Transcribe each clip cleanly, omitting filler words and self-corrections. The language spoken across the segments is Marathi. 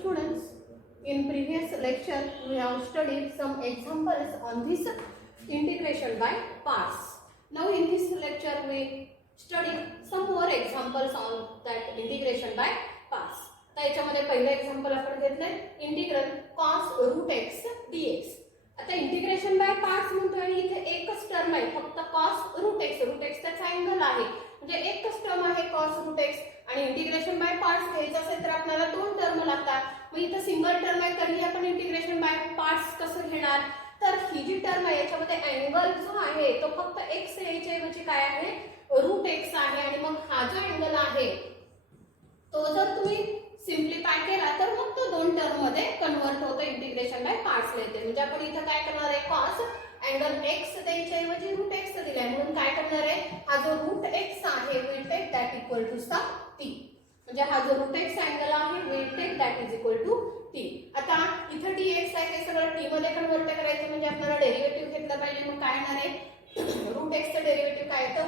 students, in previous lecture we have studied some examples on this integration by parts. Now in this lecture we study some more examples on that integration by parts. आता याच्यामध्ये पहिलं एक्झाम्पल आपण घेतलंय integral cos root x dx. आता इंटिग्रेशन बाय पार्ट्स म्हणतोय आणि इथे एकच टर्म आहे फक्त cos रूट x त्याचा अँगल आहे म्हणजे एकच टर्म आहे cos रूट x आणि इंटिग्रेशन बाय पार्ट्स घ्यायचं असेल तर आपल्याला दोन टर्म लागतात. मग इथे सिंगल टर्म आहे तरी आपण इंटिग्रेशन बाय पार्ट्स कसं घेणार तर ही जी टर्म आहे याच्यामध्ये अँगल जो आहे तो फक्त x याच्या ऐवजी काय आहे रूट x आहे आणि मग हा जो अँगल आहे तो जर तुम्ही सिम्प्लिफाय केला तर मग तो दोन टर्म मध्ये कन्वर्ट होतो इंटिग्रेशन बाय पार्ट्स येते. म्हणजे आपण इथे काय करणार आहे cos अँगल x द्यायच्या ऐवजी रूट x दिलाय म्हणून काय करणार आहे हा जो रूट x आहे will take that equal to some t. म्हणजे हा जो रूट x अँगल आहे will take that is equal to t. आता इथे dx आहे ते सगळं t मध्ये कन्वर्ट करायचं म्हणजे आपल्याला डेरिव्हेटिव्ह घेतला पाहिजे. मग काय येणार आहे रूट x चं डेरिव्हेटिव्ह काय येतं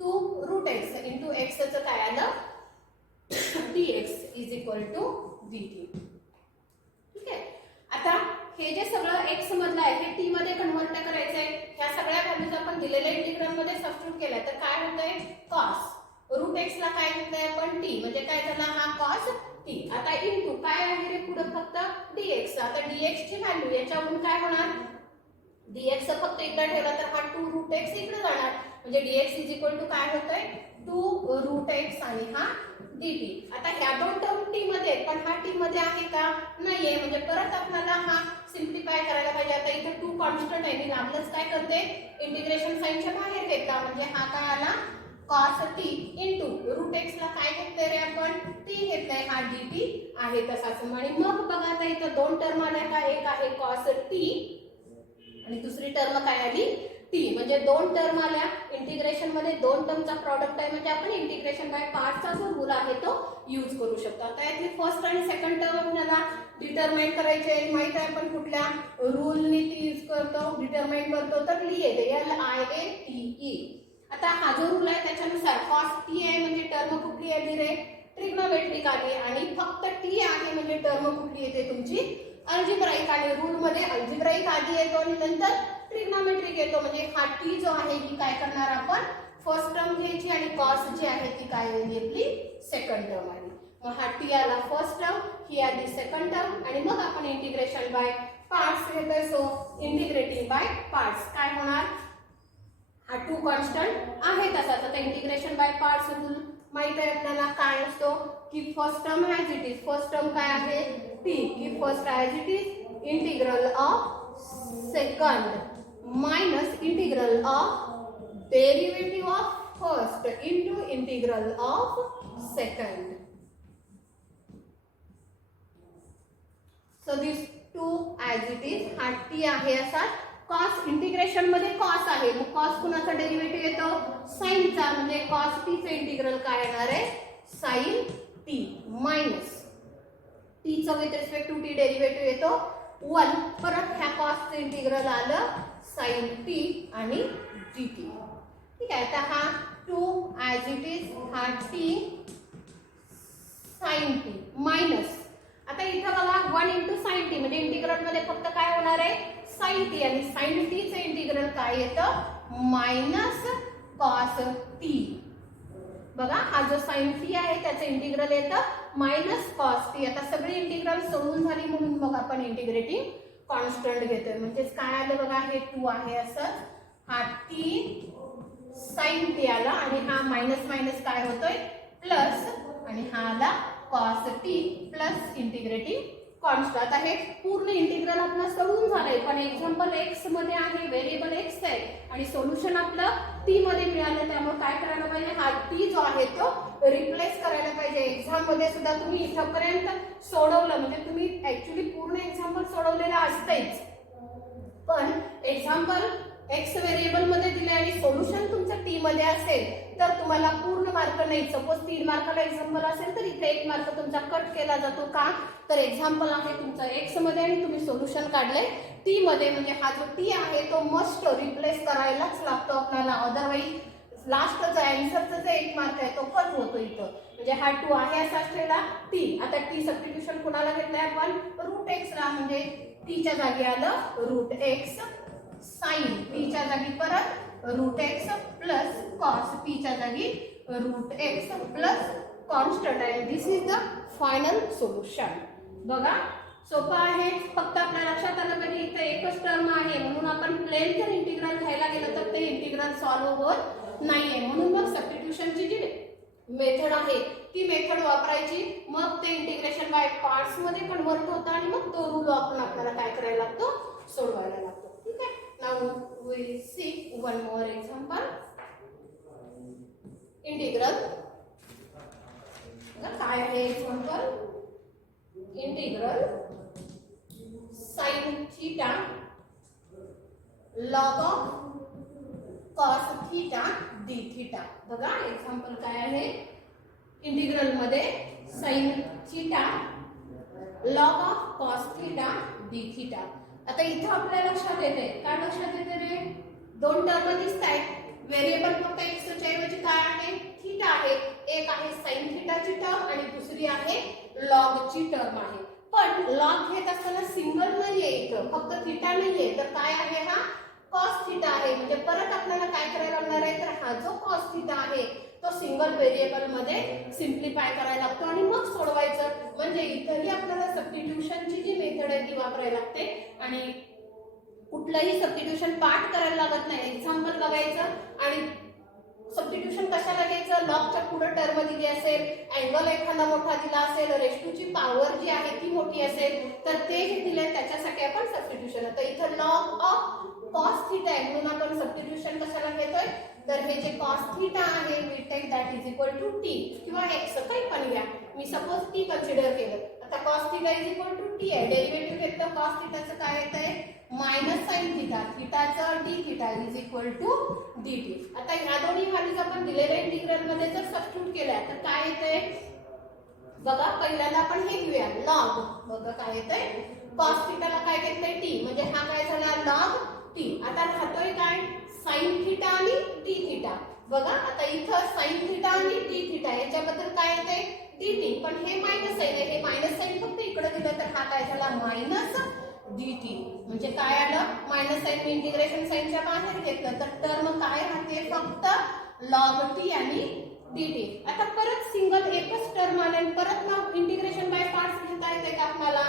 1/2 रूट x इनटू x चं काय आलं dx is equal to dt. ठीक आहे. आता हे जे सगळं x मधलं आहे हे t मध्ये कन्वर्ट करायचंय. ह्या सगळ्या व्हॅल्यूज आपण दिलेल्या इंटिग्रल मध्ये सबस्टिट्यूट केल्या तर काय होतंय cos रूट x ला काय घेतलंय आपण t म्हणजे काय झाला हा cos t. आता इनटू काय आहे रे पुढे फक्त dx. आता dx ची व्हॅल्यू याच्यावरून काय होणार dx फक्त इकडे ठेवला तर हा 2 रूट x इकडे जाणार म्हणजे dx इज इक्वल टू काय होतंय 2 रूट x आणि हा dt. आता ह्या दोन टर्म t मध्ये पण हा t मध्ये आहे का नाहीये म्हणजे परत आपल्याला हा सिम्प्लिफाय करायला पाहिजे. आता इथे 2 कॉन्स्टंट आहे मी लांबलंच काय करते इंटिग्रेशन साइनच्या बाहेर घेतला म्हणजे हा काय आला cos t into root x ला काय घेतलंय रे आपण t घेतलंय हा dt आहे तसाच. आणि मग बघा आता इथे दोन टर्म आल्या का एक आहे cos t आणि दुसरी टर्म काय आली t म्हणजे दोन टर्म आल्या इंटिग्रेशन मध्ये दोन टर्मचा प्रॉडक्ट आहे म्हणजे आपण इंटिग्रेशन बाय पार्ट्सचा जो रूल आहे तो यूज करू शकतो. आता यातली फर्स्ट आणि सेकंड टर्म आपल्याला डिटरमाइन करायचे माहित आहे आपण कुठल्या रूलने ती यूज करतो डिटरमाइन करतो तर लिहिते LIATE. आता हा जो रूल आहे त्याच्यानुसार cos t आहे म्हणजे टर्म कुठली आली रे ट्रिग्नोमेट्रिक आली आणि फक्त t आहे म्हणजे टर्म कुठली येते तुमची अल्जेब्राइक आणि रूल मध्ये अल्जेब्राइक आधी येतो आणि नंतर ट्रिग्नोमेट्रिक येतो. म्हणजे हा t जो आहे ही काय करणार आपण फर्स्ट टर्म घ्यायची आणि cos जी आहे ती काय आली आपली सेकंड टर्म आली. मग हा t आला फर्स्ट टर्म ही आली सेकंड टर्म आणि मग आपण इंटिग्रेशन बाय पार्ट्स घेतोय. सो इंटिग्रेटिंग बाय पार्ट्स काय होणार हा 2 कॉन्स्टंट आहे तसाच. आता इंटिग्रेशन बाय पार्ट्स रूल माहित आहे आपल्याला काय असतो की first term as it is first term काय आहे t की first as it is integral of second minus integral of derivative of first into integral of second. So this 2 as it is हा t आहे असा cos इंटिग्रेशन मध्ये cos आहे मग cos कुणाचा डेरिव्हेटिव्ह येतो sin चा म्हणजे cos t चे इंटिग्रल काय येणार आहे sin t मायनस t चा with respect to t derivative येतो 1 परत ह्या cos चे इंटिग्रल आलं sin t आणि dt. ठीक आहे. आता हा 2 ॲज इट इज हा t sin t मायनस आता इथं बघा 1 * sin t म्हणजे इंटिग्रल मध्ये फक्त काय होणार आहे sin t आणि sin t चे इंटिग्रल काय येतं मायनस cos t. बघा हा जो sin t आहे त्याचे इंटिग्रल येतं मायनस cos t. आता सगळी इंटिग्रल सोडून झाली म्हणून मग आपण इंटिग्रेटिंग कॉन्स्टंट घेतोय म्हणजे काय आलं बघा हे 2 आहे असंच हा t sin t आला आणि हा मायनस मायनस काय होतोय प्लस आणि हा आला cos t plus integrating constant. आता हे पूर्ण इंटिग्रल आपलं सोडून झालंय पण एक्झाम्पल x मध्ये आहे व्हेरिएबल x आहे आणि सोल्युशन आपलं t मध्ये मिळालं त्यामुळे काय करायला पाहिजे हा t जो आहे तो रिप्लेस करायला पाहिजे. एक्झाम मध्ये सुद्धा तुम्ही इथपर्यंत सोडवलं म्हणजे तुम्ही ऍक्च्युली पूर्ण एक्झाम्पल सोडवलेलं असतेच पण एक्झाम्पल x व्हेरिएबल मध्ये दिले आणि सोल्युशन तुमचं t मध्ये असेल तर तुम्हाला पूर्ण मार्क नाही. सपोज 3 मार्काला एक्झाम्पल असेल तर इथे 1 मार्क तुमचा कट केला जातो का तर एक्झाम्पल आहे तुमचं x मध्ये आणि तुम्ही सोल्युशन काढले t मध्ये म्हणजे हा जो t आहे तो मस्ट रिप्लेस करायलाच लागतो आपल्याला अदरवाईज लास्टचा आन्सरचा जो 1 मार्क आहे तो कट होतो इथं. म्हणजे हा 2 आहे असाच ठेवला टी. आता टी सबस्टिट्यूशन कोणाला घेतलंय आपण रूट एक्स ला, म्हणजे टी च्या जागी आलं रूट एक्स साइन टी च्या जागी परत root x plus cos t च्या जागी रूट एक्स प्लस कॉन्स्टंट. आणि this is the final solution. बघा सोपं आहे. फक्त आपल्या लक्षात आलं पाहिजे इथे एकच टर्म आहे म्हणून आपण प्लेन जर इंटिग्रल घ्यायला गेलं तर ते इंटिग्रल सॉल्व्ह होत नाहीये. म्हणून मग सबस्टिट्यूशनची जी मेथड आहे ती मेथड वापरायची. मग ते इंटिग्रेशन बाय पार्ट्स मध्ये कन्वर्ट होतं आणि मग तो रूल वापरून आपल्याला काय करायला लागतो, सोडवायला लागतो. ठीक आहे. Now we see one more example. Integral काय आहे example, integral sine theta log of cos theta d theta. बघा एक्झाम्पल काय आहे, इंटिग्रल मध्ये sine theta log of cos theta d theta. आता इथं आपल्या लक्षात येते काय, लक्षात येते रे, 2 टर्म दिसत आहेत. व्हेरिएबल फक्त एक्स च्या ऐवजी काय आहे, थीटा आहे. एक आहे साइन थीटाची टर्म आणि दुसरी आहे लॉग ची टर्म आहे. पण लॉग घेत असताना सिंगल नाहीये इथं, फक्त थीटा नाहीये, तर काय आहे हा कॉस थीटा आहे. म्हणजे परत आपल्याला काय करायला लागणार आहे, तर हा जो कॉस थीटा आहे तो सिंगल व्हेरिएबल मध्ये सिम्प्लिफाय करायला लागतो आणि मग सोडवायचं. म्हणजे इथंही आपल्याला सबस्टिट्यूशनची जी मेथड आहे ती वापरायला लागते आणि कुठलंही सबस्टिट्यूशन पाठ करायला लागत नाही. एक्झाम्पल बघायचं आणि सबस्टिट्यूशन कशाला घ्यायचं, लॉगच्या पुढे टर्म दिली असेल, अँगल एखादा मोठा दिला असेल, रेशटूची पॉवर जी आहे ती मोठी असेल तर ते जे दिले त्याच्यासाठी आपण सबस्टिट्यूशन. आता इथं लॉग ऑफ कॉस थीटा आहे म्हणून आपण सबस्टिट्यूशन कशाला घेतोय, तर हे जे कॉस थीटा आहे we take that is equal to T किंवा एक्स काही पण घ्या. मी सपोज टी कन्सिडर केलं. आता cos theta is equal to T आहे, डेरिव्हेटिव्ह घेतलं कॉस थीटाचं काय येतंय मायनस साइन थीटा, थीटाचं D theta is equal to D T. आता ह्या दोन्ही व्हॅल्यूज आपण दिलेल्या इंटिग्रल मध्ये जर सबस्टिट्यूट केल्या तर काय येतंय बघा. पहिल्यांदा आपण हे घेऊया लॉग. बघा काय येतंय, कॉस थीटाला काय घेतलंय टी, म्हणजे हा काय झाला लॉग टी. आता राहतोय काय साइन थीटा आणि डी थीटा. बघा आता इथं साइन थीटा आणि डी थीटा याच्याबद्दल काय येते डी टी, पण हे मायनस साइन आहे, हे मायनस साइन फक्त इकडे दिलं तर हा काय झाला मायनस डी टी. म्हणजे काय आलं मायनस साइन मी इंटिग्रेशन साइनच्या बाहेर घेतलं तर टर्म काय राहते फक्त लॉग टी आणि डी टी. आता परत सिंगल एकच टर्म आले आणि परत मग इंटिग्रेशन बाय पार्ट्स घेता येते का आपल्याला,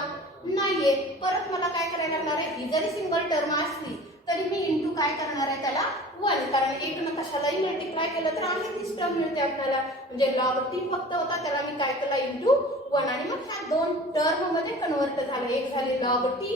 नाहीये. परत मला काय करायला लागणार आहे, ही जरी सिंगल टर्म असली तरी मी इंटू काय करणार आहे त्याला 1, कारण एक न कशालाही मल्टिप्लाय केलं तर आहे तीच टर्म मिळते आपल्याला. म्हणजे लॉग टी फक्त होता त्याला मी काय केलं इंटू 1 आणि मग ह्या 2 टर्म मध्ये कन्वर्ट झालं. एक झाली लॉग टी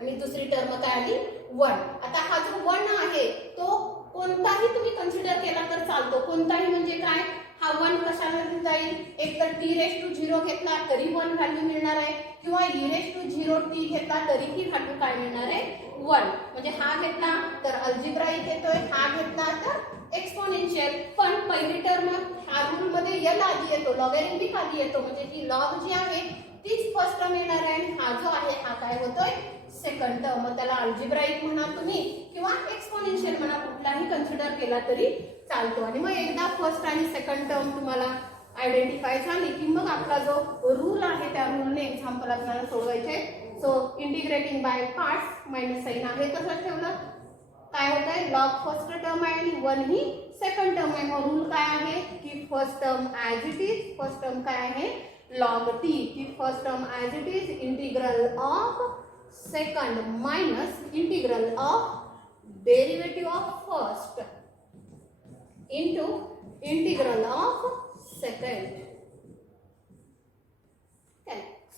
आणि दुसरी टर्म काय आली 1. आता हा जो 1 आहे तो कोणताही तुम्ही कन्सिडर केला तर चालतो. कोणताही म्हणजे काय, हा 1 कशाला जाईल, एक तर टी रेस टू 0 घेतला तरी 1 व्हॅल्यू मिळणार आहे किंवा ई रेस टू 0 टी घेतला तरीही व्हॅल्यू काय मिळणार आहे 1. म्हणजे हा घेतला तर अल्जिब्राइक येतोय, हा घेतला तर एक्सपोनेन्शियल. पण पहिली टर्म ह्या रूल मध्ये एल आधी येतो, लॉगॅरिथमिक आधी येतो, म्हणजे ही लॉग जी आहे तीच फर्स्ट टर्म येणार आहे. हा जो आहे हा काय होतोय सेकंड टर्म. मग त्याला अल्जिब्राइक म्हणा तुम्ही किंवा एक्सपोनेन्शियल म्हणा, कुठलाही कन्सिडर केला तरी चालतो. आणि मग एकदा फर्स्ट आणि सेकंड टर्म तुम्हाला आयडेंटिफाय झाली की मग आपला जो रूल आहे त्या रूलने एक्झाम्पल आपल्याला सोडवायचे. So integrating by parts minus sine आहे तसं ठेवलं, काय होत आहे लॉग फर्स्ट टर्म आहे आणि 1 ही सेकंड टर्म आहे. मग रूल काय आहे की first term as it is, first term काय आहे लॉग टी, की first term as it is integral of second minus integral of derivative of first into integral of second.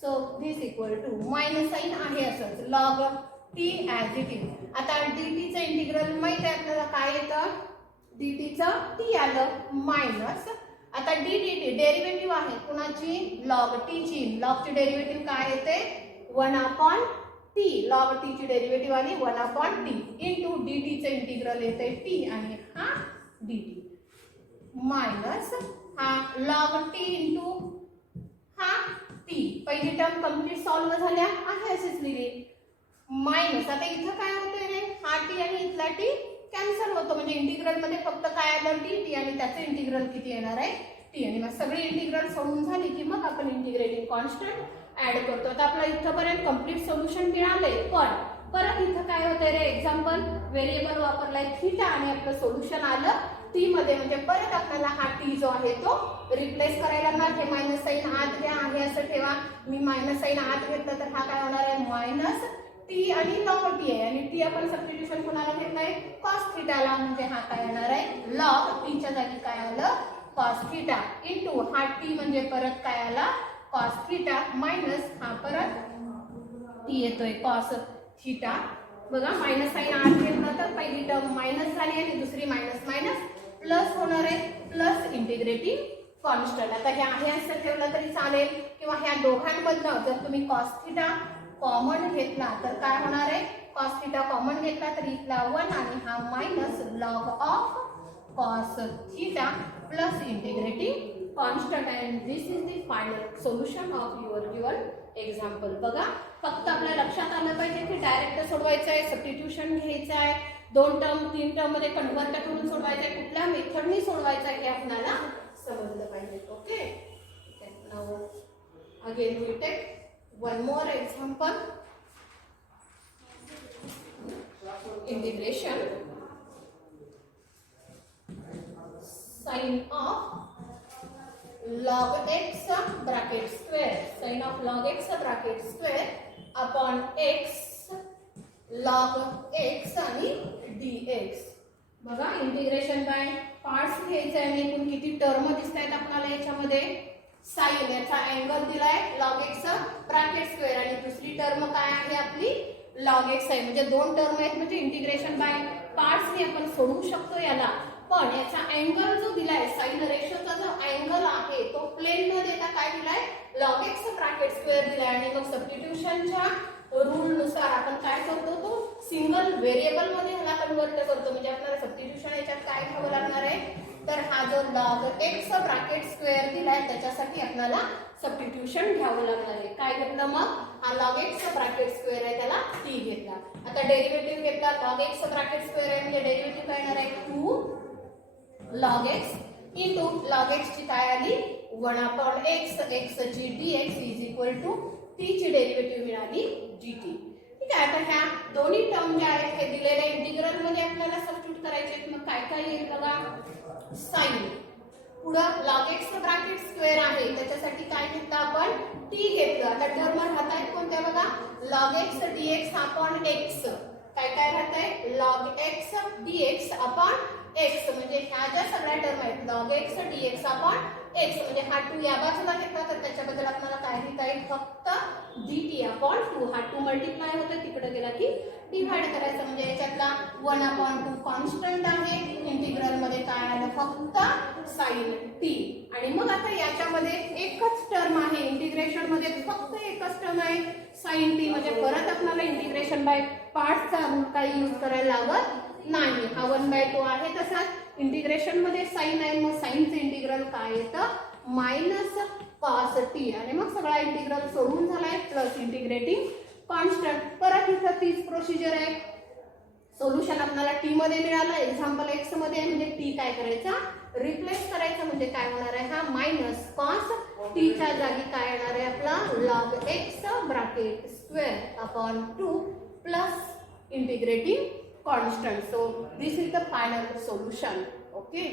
So this equal to minus sine आहे असंच log t as it is. आता dt चं इंटिग्रल माहित आहे आपल्याला काय येतं, dt चं टी आलं मायनस. आता dt डेरिव्हेटिव्ह आहे कुणाची लॉग टी ची, लॉग ची डेरिव्हेटिव्ह काय येते 1/t. लॉग टी ची डेरिव्हेटिव्ह आली 1/t इंटू dt चं इंटिग्रल येते t आणि हा dt मायनस हा लॉग टी इंटू हा टी. पहिली टर्म कंप्लीट सॉल्व्ह झाल्या आहे असेच लिहिली मायनस. आता इथं काय होतंय रे, हा टी आणि इथला टी कॅन्सल होतो, म्हणजे इंटिग्रल मध्ये फक्त काय आलं dt आणि त्याचे इंटिग्रल किती येणार आहे t. आणि मग सगळी इंटिग्रल सोडून झाली की मग आपण इंटिग्रेटिंग कॉन्स्टंट ऍड करतो. आता आपल्याला इथपर्यंत कम्प्लीट सोल्युशन मिळाले, पण परत इथं काय होतंय रे, एक्झाम्पल व्हेरिएबल वापरलाय थीटा आणि आपलं सोल्युशन आलं टी मध्ये, म्हणजे परत आपल्याला हा टी जो आहे तो रिप्लेस करायला लागणार. हे मायनस साईन आत घ्या, आहे असं ठेवा. मी मायनस साईन आत घेतलं तर हा काय होणार आहे मायनस टी आणि लॉग टी आहे, आणि टी आपण सबस्टिट्यूशन कोणाला घेतलंय कॉस थीटाला, म्हणजे हा काय येणार आहे लॉग टीच्या जागी काय आलं कॉस थीटा इनटू हा टी म्हणजे परत काय आला कॉस थीटा मायनस हा परत टी येतोय कॉस थीटा. बघा मायनस साइन आत घेतलं तर पहिली टर्म मायनस झाली आणि दुसरी मायनस मायनस प्लस होणार आहे, प्लस इंटिग्रेटिंग कॉन्स्टंट. आता हे आहे असं ठेवलं तरी चालेल, किंवा ह्या दोघांमधनं जर तुम्ही कॉस थीटा कॉमन घेतला तर काय होणार आहे, कॉस थीटा कॉमन घेतला तर इथला 1 आणि हा minus log of cos theta plus integrating constant. And this is the final solution of your given example. बघा फक्त आपल्या लक्षात आलं पाहिजे की डायरेक्ट सोडवायचं आहे, सबस्टिट्यूशन घ्यायचं आहे, 2 टर्म 3 टर्म मध्ये कन्वर्ट करून सोडवायचं आहे, कुठल्या मेथडनी सोडवायचं आहे हे आपल्याला समजलं पाहिजे. Okay, now again we take one more example. Integration sin of log x bracket square, sin of log x bracket square upon x log x आणि dx. बघा इंटिग्रेशन बाय पार्ट्स घ्यायचं आहे. एकूण किती टर्म दिसत आहेत आपल्याला याच्यामध्ये, साइन याचा अँगल दिलाय लॉग एक्स ब्रॅकेट स्क्वेअर आणि दुसरी टर्म काय आहे आपली लॉग एक्स आहे, म्हणजे 2 टर्म आहेत, म्हणजे इंटिग्रेशन बाय पार्ट्स ने आपण सोडवू शकतो याला. पण याचा अँगल जो दिलाय साइन रेशोचा जो अँगल आहे तो प्लेन न देता काय दिलाय लॉग एक्स ब्रॅकेट स्क्वेअर दिलाय. आणि मग सबस्टिट्यूशनच्या रूल नुसार आपण काय करतो तो सिंगल व्हेरिएबल मध्ये ह्याला कन्वर्ट करतो, म्हणजे आपल्याला सबस्टिट्यूशन याच्यात काय घ्यावं लागणार आहे तर हा जो लॉग एक्स ब्रॅकेट स्क्वेअर दिलाय त्याच्यासाठी आपल्याला सबस्टिट्यूशन घ्यावं लागणार आहे. काय घेतलं मग, हा लॉग एक्स ब्रॅकेट स्क्वेअर आहे त्याला टी घेतला. आता डेरिव्हेटिव्ह घेतला, लॉग एक्स ब्रॅकेट स्क्वेअर आहे म्हणजे डेरिव्हेटिव्ह काय येणार आहे 2 log x into log x ची काय आली 1 अपॉन एक्स, एक्स ची dx is equal to t ची डेरिव्हेटिव्ह मिळाली dt. ठीक आहे, आता ह्या दोन्ही टर्म ज्या आहेत हे दिलेल्या इंटिग्रल मध्ये आपल्याला सबस्टिट्यूट करायचे. मग काय काय येईल बघा, साइन पुढं लॉग एक्स ब्रॅकेट स्क्वेअर आहे त्याच्यासाठी काय घेतलं आपण टी घेतलं. आता टर्म राहत आहेत कोणत्या बघा, log x dx upon x, काय काय राहत आहे log x dx upon x, म्हणजे ह्या ज्या सगळ्या टर्म आहेत log x dx upon x, म्हणजे हा 2 या बाजूला घेतला तर त्याच्याबद्दल आपल्याला काय लिहिता येईल फक्त dt अपॉन 2. हा 2 मल्टिप्लाय होतं तिकडे गेला की डिवाइड करायचं, म्हणजे याच्यातला 1 अपॉन 2 कॉन्स्टंट आहे. इंटिग्रल मध्ये काय आलं फक्त साइन टी. आणि मग आता याच्यामध्ये एकच टर्म आहे, इंटिग्रेशन मध्ये फक्त एकच टर्म आहे साइन टी, म्हणजे परत आपल्याला इंटिग्रेशन बाय पार्ट्सचा रूल काही यूज करायला लागत नाही. हा 1/2 आहे तसाच. इंटिग्रेशन मध्ये साइन आहे, मग साइनचे इंटिग्रल काय येतं मायनस कॉस टी. आणि मग सगळा इंटिग्रल सोडून झालाय प्लस इंटिग्रेटिंग कॉन्स्टंट. परत इथं तीच प्रोसिजर आहे, सोल्युशन आपल्याला टी मध्ये मिळालं, एक्झाम्पल एक्स मध्ये म्हणजे टी काय करायचा रिप्लेस करायचा, म्हणजे काय होणार आहे हा मायनस कॉस टी च्या जागी काय येणार आहे आपला log x bracket square upon 2 plus integrating constant. So this is the final solution. Okay.